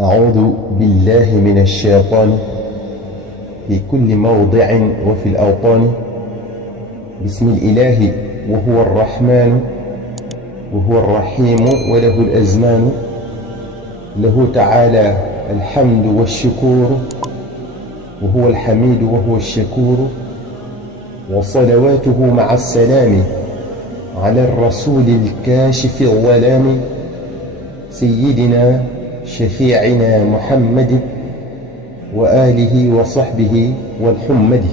أعوذ بالله من الشيطان في كل موضع وفي الأوطان. بسم الإله وهو الرحمن وهو الرحيم وله الأزمان. له تعالى الحمد والشكور وهو الحميد وهو الشكور. وصلواته مع السلام على الرسول الكاشف الظلام سيدنا شفيعنا محمد وآله وصحبه والحمد.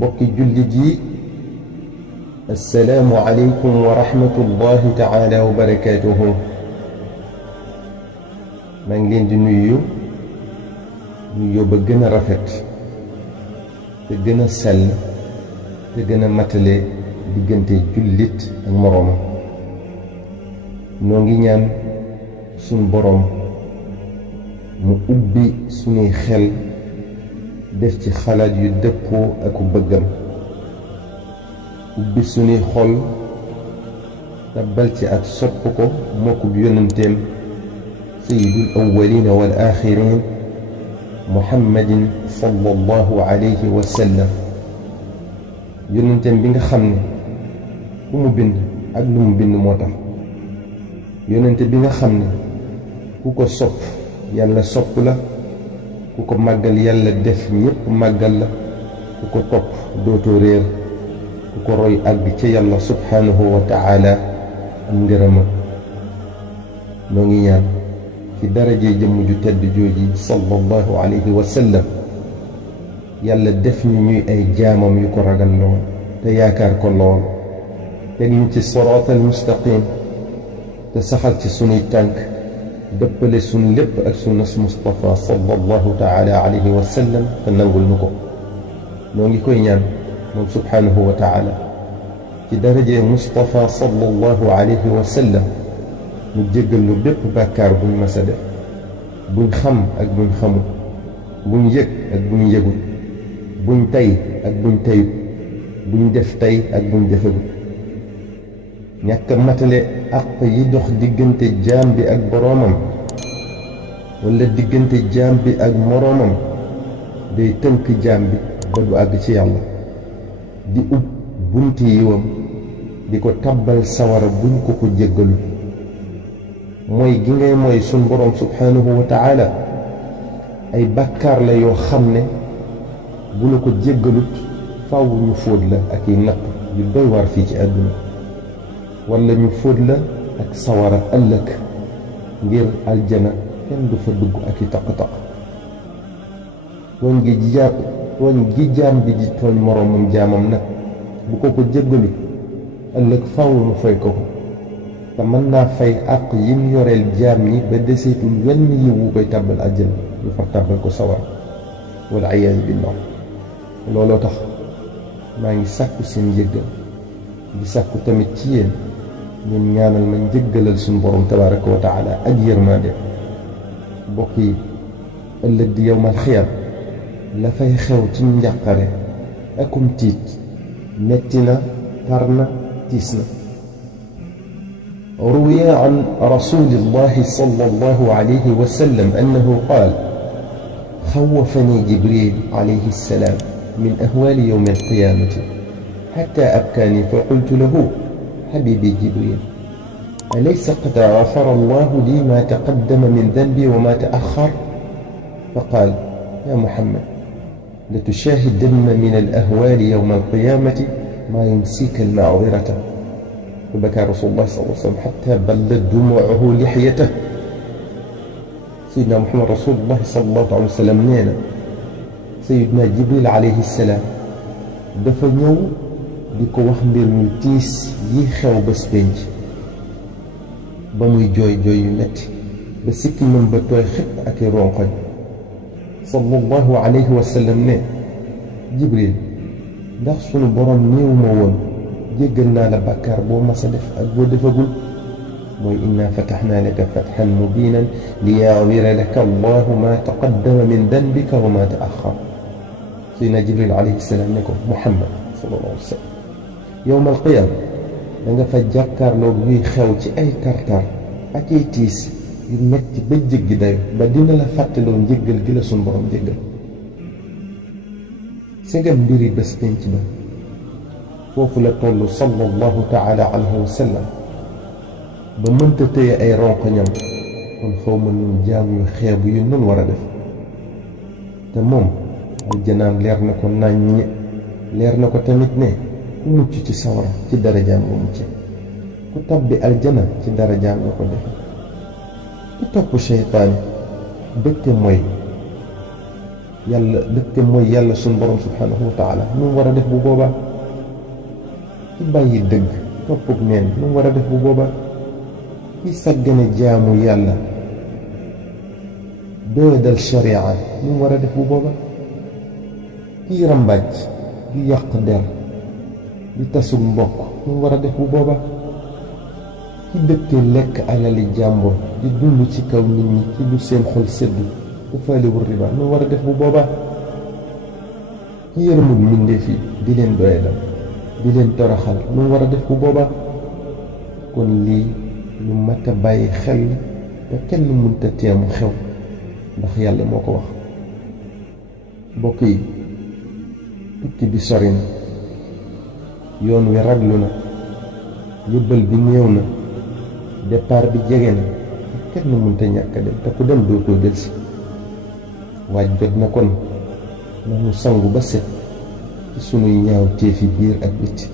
بقي جلدي السلام عليكم ورحمة الله تعالى وبركاته. maa ngi leen di nuyu ba gën a rafet te gën a sell te gën a matale diggante jullit ak moroomam. noo ngi ñaan suñ boroom mu ubbi suñuy xel def ci xalaat yu dëppoo ak bëggam, ubbi suñuy xol tabbal ci ak sopp ko mokkub yonenteem sayyidul awwalina wal axirin muhammadin sallallahu alayhi wa sallam. yonenteem bi nga xam ne ku mu bind ak lu mu bind moo tax. yonente bi nga xam ne ku ko sopp yàlla sopp la, ku ko màggal yàlla def ñépp màggal la, ku ko topp dootoo réer, ku ko roy àgg ca yàlla subhanahu wa taala am ngërëma. noo ngi ñaan ci daraje jëmm ju tedd jooji sallallahu alayhi wa sallam yàlla def ñu ñuy ay jaamam yu ko ragal lool te yaakaar ko lool, teg ñu ci siraatal mustaqim te saxal ci sunuy tànk dëppale sunu lépp ak sunnas Mustafa sallallahu taala alayhi wa sallam te nangul nu ko. noo ngi koy ñaan moom subhanahu wa taala ci daraje Mustafa sallallahu alayhi wa sallam mu jéggal lu bépp bàkkaar buñ mës a def, buñ xam ak buñ xamul, buñ yëg ak buñ yëgul, buñ tey ak buñ teyut, buñ def tey ak buñ defagul. ñàkk matale àq yi dox diggante jaam bi ak boroomam walla diggante jaam bi ak moroomam day tënk jaam bi ba du àgg ci yàlla, di ub bunti yiwam di ko tabbal sawara buñ ko ko jéggalul. mooy gi ngay mooy sun boroom subhanahu wa taala ay bàkkaar la yoo xam ne bu la ko jéggalut faw ñu fóot la ak i natt yu doy war fii ci àdduna, walla ñu fóot la ak sawara ëllëg ngir aljana kenn du fa dugg ak i taq-taq. tooñ gi jaam bi di tooñ moroomam jaamam nag bu ko ko jéggalut ëllëg faw mu fay ko ko, te mën naa fay àq yim yoreel jaam ñi ba deseetul wenn yiw wu koy tàbbal àjjana ñu fa tàbbal ko sawar wal iyaadu billah. looloo tax maa ngi sàkku seen njëggal di sàkku tamit ci yéen ngeen ñaanal ma njëggalal suñu borom tabaraka wa taala ak yërmande. mbokk yi ëllëg di yowmal xiyam la fay xew ci njàqare akum tiit metti na, tar na, tiis na. روي عن رسول الله صلى الله عليه وسلم أنه قال: خوفني جبريل عليه السلام من أهوال يوم القيامة حتى أبكاني، فقلت له: حبيبي جبريل، أليس قد غفر الله لي ما تقدم من ذنبي وما تأخر؟ فقال: يا محمد، لتشاهدن من الأهوال يوم القيامة ما ينسيك المعذرة. فبكى رسول الله صلى الله عليه وسلم حتى بلت دموعه لحيته. سيدنا محمد رسول الله صلى الله عليه وسلم نينا سيدنا جبريل عليه السلام dafa ñëw di ko wax mbir mu tiis yi xew bés penc ba muy jooy jooy yu metti ba sikki mën ba tooy xëpp ak i ronkoñ. sallallahu alayhi wa sallam ne Jibril, ndax sunu borom néew ma woon jéggal naa la bàkkaar boo mas a def ak boo defagul? mooy inna fatahnaa laka fathan mubiinan liyaghfira laka allahu ma taqaddama min danbika wa ma ta'akhkhar. Sayyidina Jibril alayhi salaam ne ko Muhammad sallallahu alayhi wa sallam, yawmal qiyaama da nga fa jàkkaarloog yuy xew ci ay tartar ak ay tiis yu metti ba jéggi dayo ba dina la fàttaloo njéggal gi la suñ borom jéggal segam mbiri bés penc ba foofu la toll sallallahu taala alayhi wa sallam ba mënta tëye ay ronkoñam kon xaw ma nun jaam yu xeebu yu nun war a def te moom aljanaam leer na ko nàññe leer na ko tamit ne ku mucc ci sawara ci darajaam nga mucce ku tabbi aljana ci darajaam nga ko defe ki topp seytaane dëkke mooy yàlla suñ borom subhanahu wa taala nu mu war a def bu boobaa ki bàyyi dëgg toppug neen nu mu war a def bu boobaa ki sàggane jaamu yàlla doyadal sharia nu mu war a def bu boobaa kii ràmbaaj di yàq der di tasug mbokk nu mu war a def bu boobaa ki dëkke lekk alali jàmbur di dund ci kaw nit ñi ci lu seen xol seddu ku faaliwul riba nu mu war a def bu boobaa ki yërëmul mbindeef yi di leen doyadal di leen toroxal nu mu war a def bu boobaa kon lii lu mat a bàyyi xel te kenn mënta teemu xew ndax yàlla moo ko wax mbokk yi tukki bi sori na yoon wi raglu na yóbbal bi néew na départ bi jege na te kenn mënta ñàkk dem te ku dem dootoo delsi waaj jot na kon nanu sangu ba set ci sunuy ñaaw téefi biir ak biti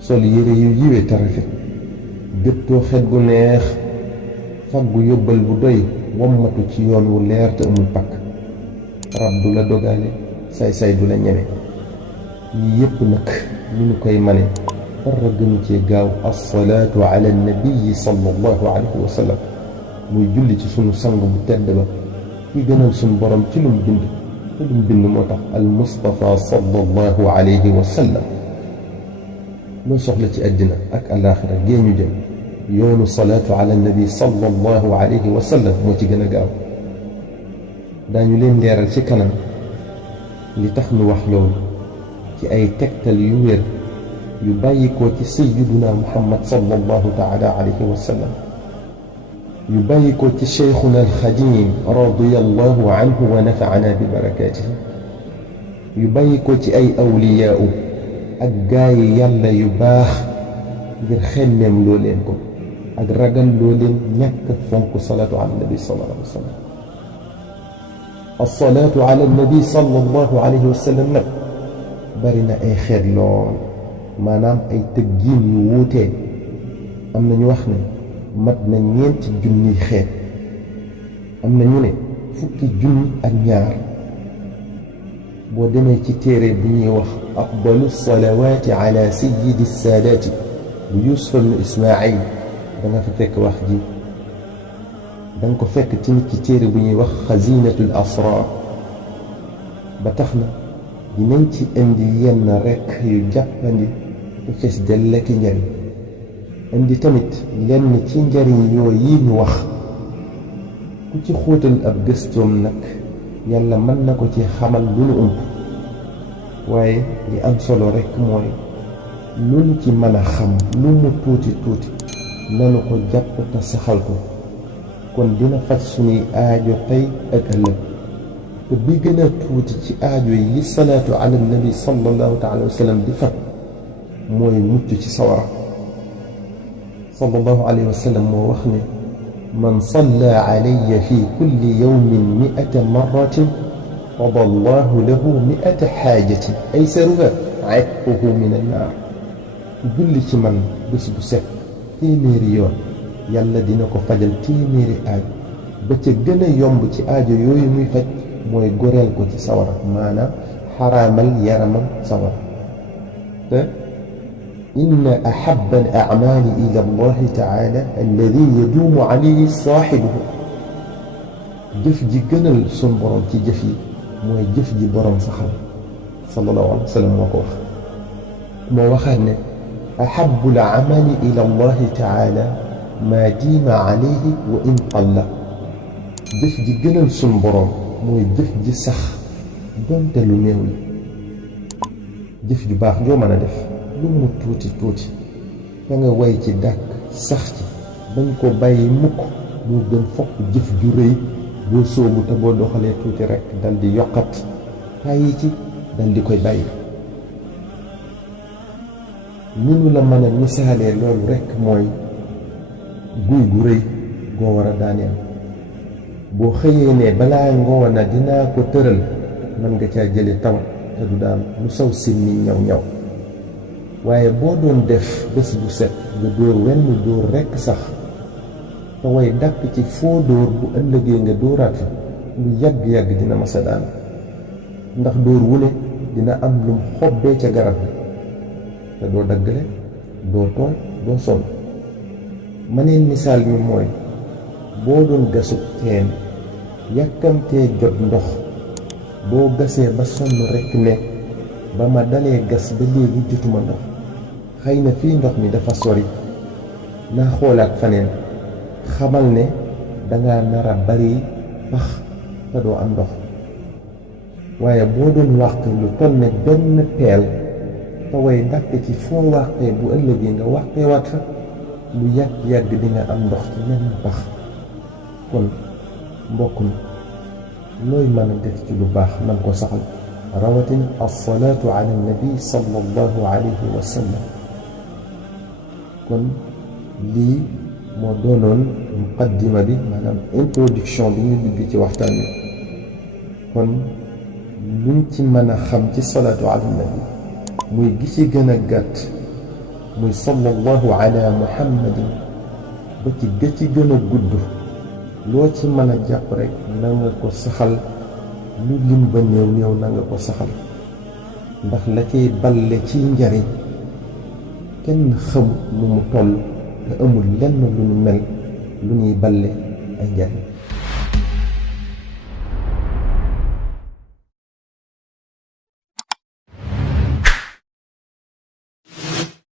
sol yére yu yiwe te rafet gëttoo xet gu neex faggu yóbbal bu doy wommatu ci yoon wu leer te amul pakk rab du la dogaale say-say du la ñeme yii yépp nag ni ñu koy mane dara gënu cee gaaw assalaatu ala nabiyi sallallahu alayhi wa sallam muy julli ci sunu sang bu tedd ba ki gënal sunu borom ci lum bind te lum bind moo tax al mustafa sallallahu alayhi wa sallam loo soxla ci àddina ak alaaxira gée ñu jëm yoonu salaatu ala nabi sallallahu alayhi wa sallam moo ci gën a gaaw daañu leen leeral ci kanam li tax nu wax loolu ci ay tegtal yu wér yu bàyyikoo ci sayyiduna muhammad sallallahu taala alayhi wa sallam yu bàyyikoo ci cheikhuna alxadim radiyallahu anhu wa nafaana bi barakaatihi yu bàyyikoo ci ay awliyaau ak gaayi yàlla yu baax ngir xemmeem loo leen ko ak ragal loo leen ñàkk fonk salaatu ala nabi sallallahu alayhi wa sallam alsalaatu ala nabi sallallahu alayhi wa sallam nag bari na ay xeet lool maanaam ay tëggiin yu wuutee am na ñu wax ne mat na 4 junniy xeet am na ñu ne 10 junni ak ñaar boo demee ci téere bu ñuy wax afdalu salawaati ala sayyidi saadaati bu Yuusuf ibn Ismaayil da nga fa fekk wax ji da nga ko fekk ci nit ci téere bu ñuy wax xazinatul asrar ba tax na dinañ ci indi yenn rekk yu jàppandi te fees dell ki njariñ indi tamit lenn ci njariñ yoo yi ñu wax ku ci xóotal ab gëstoom nag yàlla mën na ko ci xamal lu nu ump waaye li am solo rekk mooy lu nu ci mën a xam lu mu tuuti tuuti nanu ko jàpp te saxal ko kon dina faj sunuy aajo tey ak ëllëg te bi gën a tuuti ci aajo yi salaatu ala nabi sallallahu taala wa sallam di faj mooy mucc ci sawara sallallahu alayhi wa sallam moo wax ne man salla alayya fi kulli yawmin 100 marratin qada allahu lahu 100 xaajatin aysaruha atquhu min annaar ku julli ci man bés bu set téeméeri yoon yàlla dina ko fajal téeméeri aajo ba ca gën a yomb ci aajo yooyu muy faj mooy goreel ko ci sawara maanaam xaraamal yaramam sawara te inna ahabba al a'maali ila allahi taala alladi yaduumu alayhi saaxibuhu jëf ji gënal sun borom ci jëf yi mooy jëf ji borom saxal sallallahu alayhi wa sallam moo ko wax moo waxaat ne ahabbu al amali ila allahi taala maa diima alayhi wa in qalla jëf ji gënal sun borom mooy jëf ji sax donte lu néew la jëf ju baax joo mën a def lu mu tuuti tuuti da nga way ci dàkk sax ci bañ ko bàyyi mukk moo gën fopp jëf ju rëy boo sóobu te boo doxalee tuuti rekk dal di yokkat tàyyi ci dal di koy bàyyi. ni ñu la mën a misaalee loolu rekk mooy guy gu rëy goo war a daaneel. boo xëyee ne balaa ngoona dinaa ko tëral mën nga caa jële taw te du daan lu saw simmi ñaw ñaw. waaye boo doon def bés bu set nga dóor wenn dóor rekk sax te way dàkk ci foo dóor bu ëllëgee nga dóoraat fa lu yàgg-yàgg dina masa daan, ndax dóor wu ne dina am lum xobbee ca garab bi te doo daggale doo tooñ doo sonn. maneen misaal mi mooy boo doon gasub teen yàkkamtee jot ndox, boo gasee ba sonn rekk ne ba ma dalee gas ba léegi jotuma ndox, xëy na fii ndox mi dafa sori naa xoolaat faneen, xamal ne danga nara bari pax te doo am ndox. waaye boo doon wàqe lu toll ne benn peel te way dàkk ci foo wàqee bu ëllëgee nga wàqeewaat fa lu yàgg-yàgg di nga am ndox ci menn pax. kon mbokk mi looy mën a def ci lu baax nan ko saxal, rawatina alsalaatu ala nabi sallallahu alayhi wa sallam. kon lii moo doonoon muqaddima bi, maanaam introduction bi ñu dugg ci waxtaan wi. kon luñ ci mën a xam ci salaatu ala nabi muy gi ci gën a gàtt muy sallallahu ala muhammadin ba ci ga ci gën a gudd, loo ci mën a jàpp rek na nga ko saxal, lu lim ba néew néew na nga ko saxal, ndax la cay balle ci njariñ kenn xamut lu mu toll te amul lenn lu nu mel lu ñuy balle ay njariñ.